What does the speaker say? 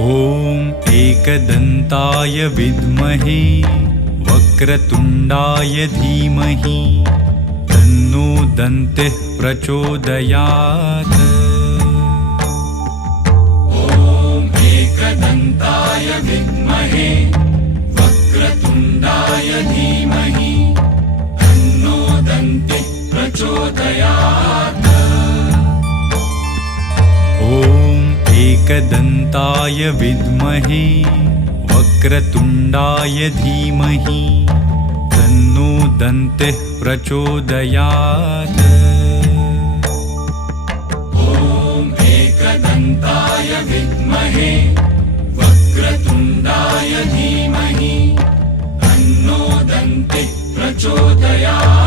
ॐ एकदन्ताय विद्महे वक्रतुण्डाय धीमहि तन्नो दन्तिः प्रचोदयात्। ॐ एकदन्ताय विद्महे वक्रतुण्डाय धीमहि तन्नो दन्तिः प्रचोदयात्। ॐ एकदन्ताय विद्महे वक्रतुण्डाय धीमहि तन्नो दन्तिः प्रचोदयात्। ॐ एकदन्ताय विद्महे वक्रतुण्डाय धीमहि तन्नो दन्तिः प्रचोदयात्।